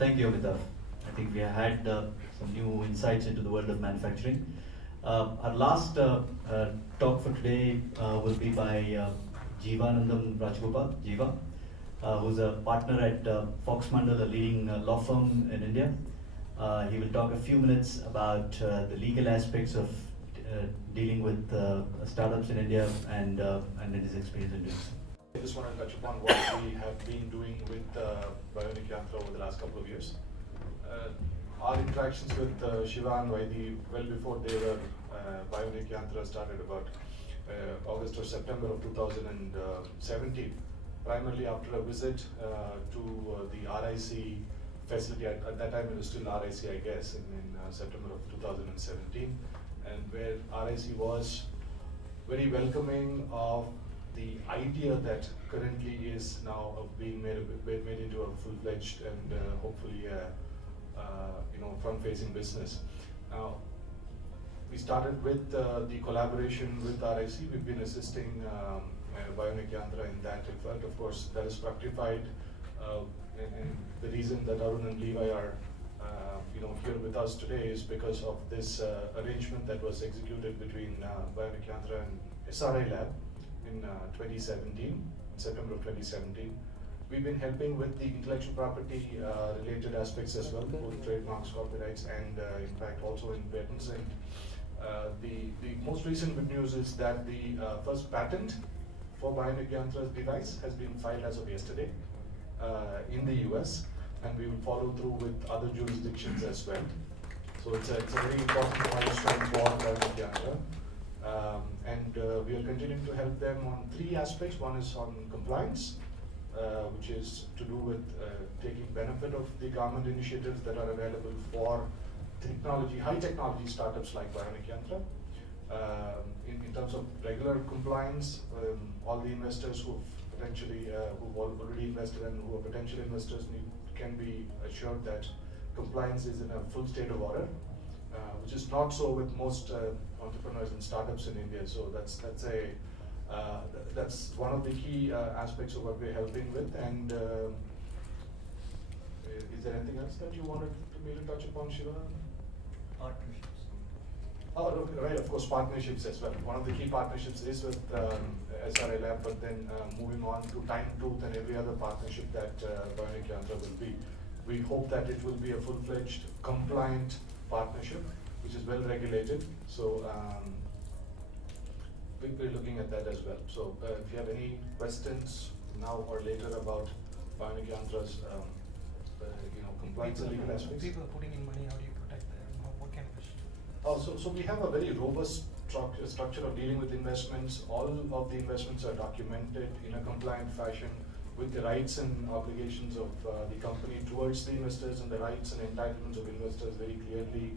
Thank you, Amitav. I think we had some new insights into the world of manufacturing. Our last talk for today will be by Jeevanandham Rajagopal, Jeeva, who's a partner at Fox Mandal, a leading law firm in India. He will talk a few minutes about the legal aspects of dealing with startups in India and his experience in doing so. I just want to touch upon what we have been doing with Bionic Yantra over the last couple of years. Our interactions with Shiva and Vaidi, well before they were Bionic Yantra, started about August or September of 2017, primarily after a visit to the RIC facility. At that time it was still RIC, I guess, in September of 2017, and where RIC was very welcoming of the idea that currently is now being made into a full-fledged and hopefully front-facing business. Now, we started with the collaboration with RIC. We've been assisting Bionic Yantra in that effort. Of course, that is fructified, and the reason that Arun and Levi are here with us today is because of this arrangement that was executed between Bionic Yantra and SRI Lab in 2017, in September of 2017. We've been helping with the intellectual property related aspects as well, both trademarks, copyrights, and in fact also in patents. And the most recent good news is that the first patent for Bionic Yantra's device has been filed as of yesterday in the US, and we will follow through with other jurisdictions as well. So it's a very important milestone for Bionic Yantra. And we are continuing to help them on three aspects. One is on compliance, which is to do with taking benefit of the government initiatives that are available for high technology startups like Bionic Yantra. In terms of regular compliance, all the investors who've already invested and who are potential investors can be assured that compliance is in a full state of order, which is not so with most entrepreneurs and startups in India. So that's one of the key aspects of what we're helping with. And is there anything else that you wanted me to touch upon, Shiva? Partnerships. Oh, right, of course, partnerships as well. One of the key partnerships is with SRI Lab, but then moving on to Time Tooth and every other partnership that Bionic Yantra will be. We hope that it will be a full-fledged, compliant partnership, which is well regulated. So we're looking at that as well. So if you have any questions now or later about Bionic Yantra's compliance and legal aspects. People are putting in money, how do you protect them? What kind of issues? Oh, so we have a very robust structure of dealing with investments. All of the investments are documented in a compliant fashion with the rights and obligations of the company towards the investors, and the rights and entitlements of investors very clearly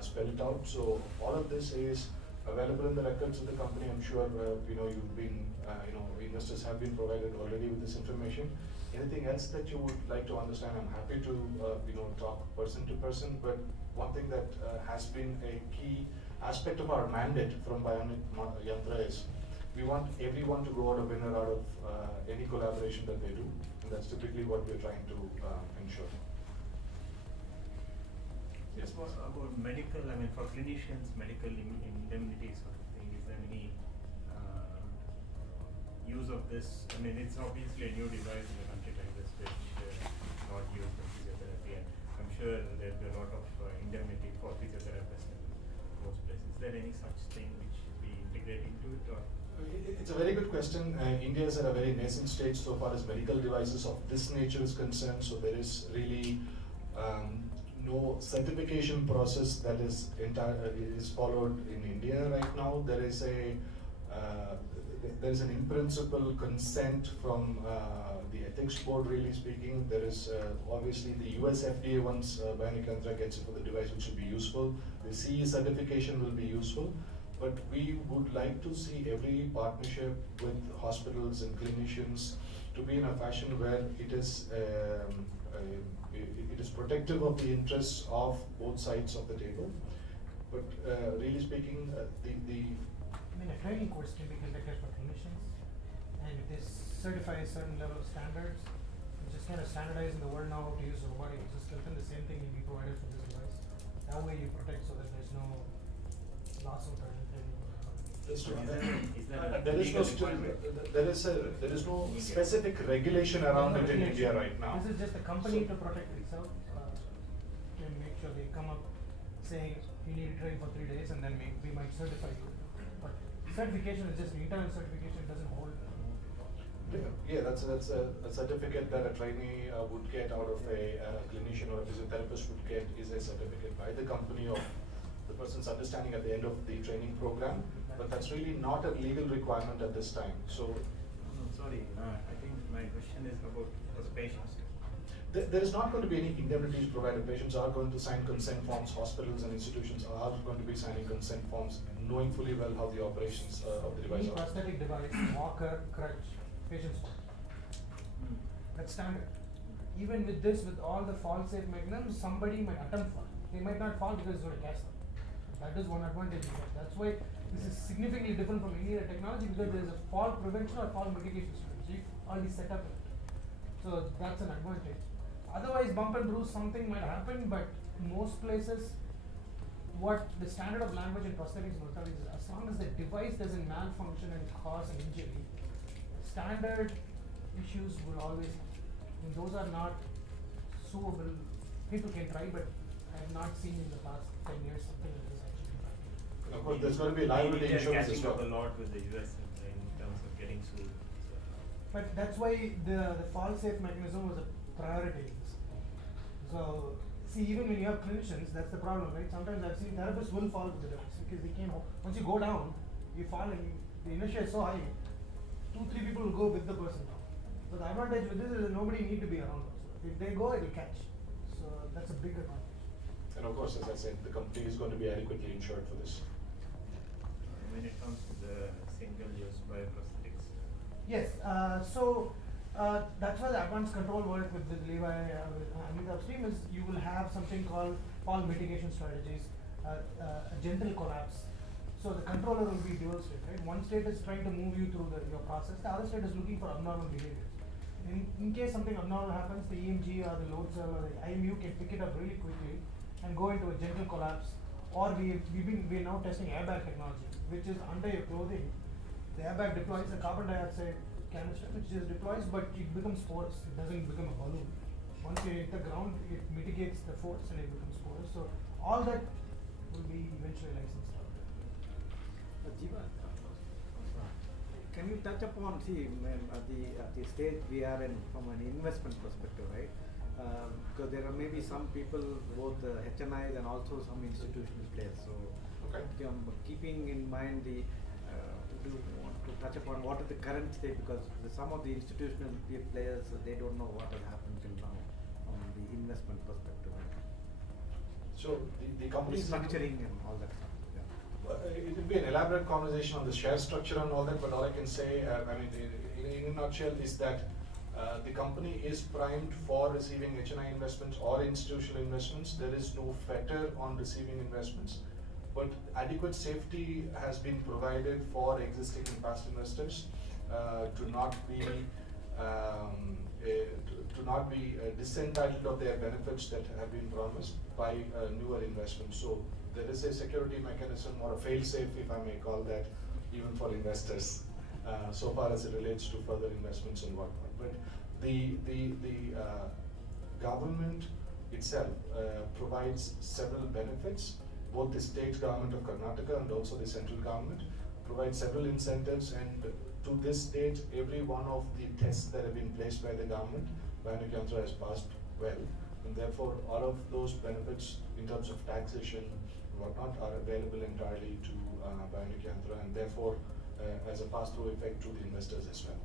spell it out. So all of this is available in the records of the company. I'm sure you've been investors have been provided already with this information. Anything else that you would like to understand, I'm happy to talk person to person. But one thing that has been a key aspect of our mandate from Bionic Yantra is we want everyone to go out a winner out of any collaboration that they do, and that's typically what we're trying to ensure. Yes, what about medical, for clinicians, medical indemnity sort of thing, is there any use of this? It's obviously a new device in a country like this, which not used for physiotherapy, and I'm sure there'll be a lot of indemnity for physiotherapists in most places. Is there any such thing which we integrate into it, or? It's a very good question. India is at a very nascent stage so far as medical devices of this nature is concerned. So there is really no certification process that is followed in India right now. There is an in-principle consent from the ethics board, really speaking. There is obviously the US FDA, once Bionic Yantra gets it for the device, which should be useful. The CE certification will be useful. But we would like to see every partnership with hospitals and clinicians to be in a fashion where it is protective of the interests of both sides of the table. But really speaking, a training course can be conducted for clinicians, and if they certify a certain level of standards, it's just kind of standardized in the world now to use robotic systems provided for this device. That way you protect so that there's no loss of anything. That's true. Is that a There is no legal still, requirement? there is no specific regulation around it in India right now. This is just the company So- to protect itself, to make sure they come up saying you need to train for 3 days and then we might certify you. But certification is just internal certification, doesn't hold. Yeah, that's a certificate that a trainee would get out of a clinician or a physiotherapist would get is a certificate by the company of the person's understanding at the end of the training program, but that's really not a legal requirement at this time. So No, sorry, I think my question is about the patients. there is not going to be any indemnities provided. Patients are going to sign consent forms. Hospitals and institutions are going to be signing consent forms, knowing fully well how the operations of the device Any are. prosthetic device, walker, crutch, patient's fault. That's standard. Even with this, with all the fall safe mechanisms, somebody might attempt fall. They might not fall because it's going to catch them. That is one advantage we have. That's why this is significantly different from any other technology because there is a fall prevention or fall mitigation strategy already set up. So that's an advantage. Otherwise, bump and bruise, something might happen, but most places, what the standard of language in prosthetics mortality is, as long as the device doesn't malfunction and cause an injury, standard issues will always happen. I mean, those are not suable. People can try, but I have not seen in the past 10 years something like this actually happening. And of course, there's going to be liability India is insurance as catching up well. a lot with the US in terms of getting sued. So, But that's why the fall safe mechanism was a priority in this. So, see, even when you have clinicians, that's the problem, right? Sometimes I've seen therapists will fall with the device because they can't, once you go down, you fall and the inertia is so high, 2-3 people will go with the person down. So the advantage with this is that nobody need to be around also. If they go, it will catch. So that's a big advantage. And of course, as I said, the company is going to be adequately insured for this. when it comes to the single-use bioprosthetics. Yes, that's why the advanced control work with Levi, with Amitabh's team is you will have something called fall mitigation strategies, a gentle collapse. So the controller will be dual state, right? One state is trying to move you through your process, the other state is looking for abnormal behaviors. In case something abnormal happens, the EMG or the load cell or the IMU can pick it up really quickly and go into a gentle collapse. Or we're now testing airbag technology, which is under your clothing. The airbag deploys a carbon dioxide canister, which just deploys, but it becomes porous. It doesn't become a balloon. Once you hit the ground, it mitigates the force and it becomes porous. So all that will be eventually licensed out. Jeevan, can you touch upon, at the stage we are in from an investment perspective, right? Because there are maybe some people, both HNIs and also some institutional players. So, Okay. keeping in mind do you want to touch upon what is the current state? Because some of the institutional players, they don't know what has happened till now from the investment perspective. So the company's Structuring and all that stuff. Yeah. It will be an elaborate conversation on the share structure and all that, but all I can say, in a nutshell, is that the company is primed for receiving HNI investments or institutional investments. There is no fetter on receiving investments, but adequate safety has been provided for existing and past investors to not be disentitled of their benefits that have been promised by newer investments. So there is a security mechanism or a fail-safe, if I may call that, even for investors, so far as it relates to further investments and whatnot. But the government itself provides several benefits. Both the state government of Karnataka and also the central government provide several incentives, and to this date, every one of the tests that have been placed by the government, Bionic Yantra has passed well, and therefore all of those benefits in terms of taxation and whatnot are available entirely to Bionic Yantra, and therefore as a pass-through effect to the investors as well.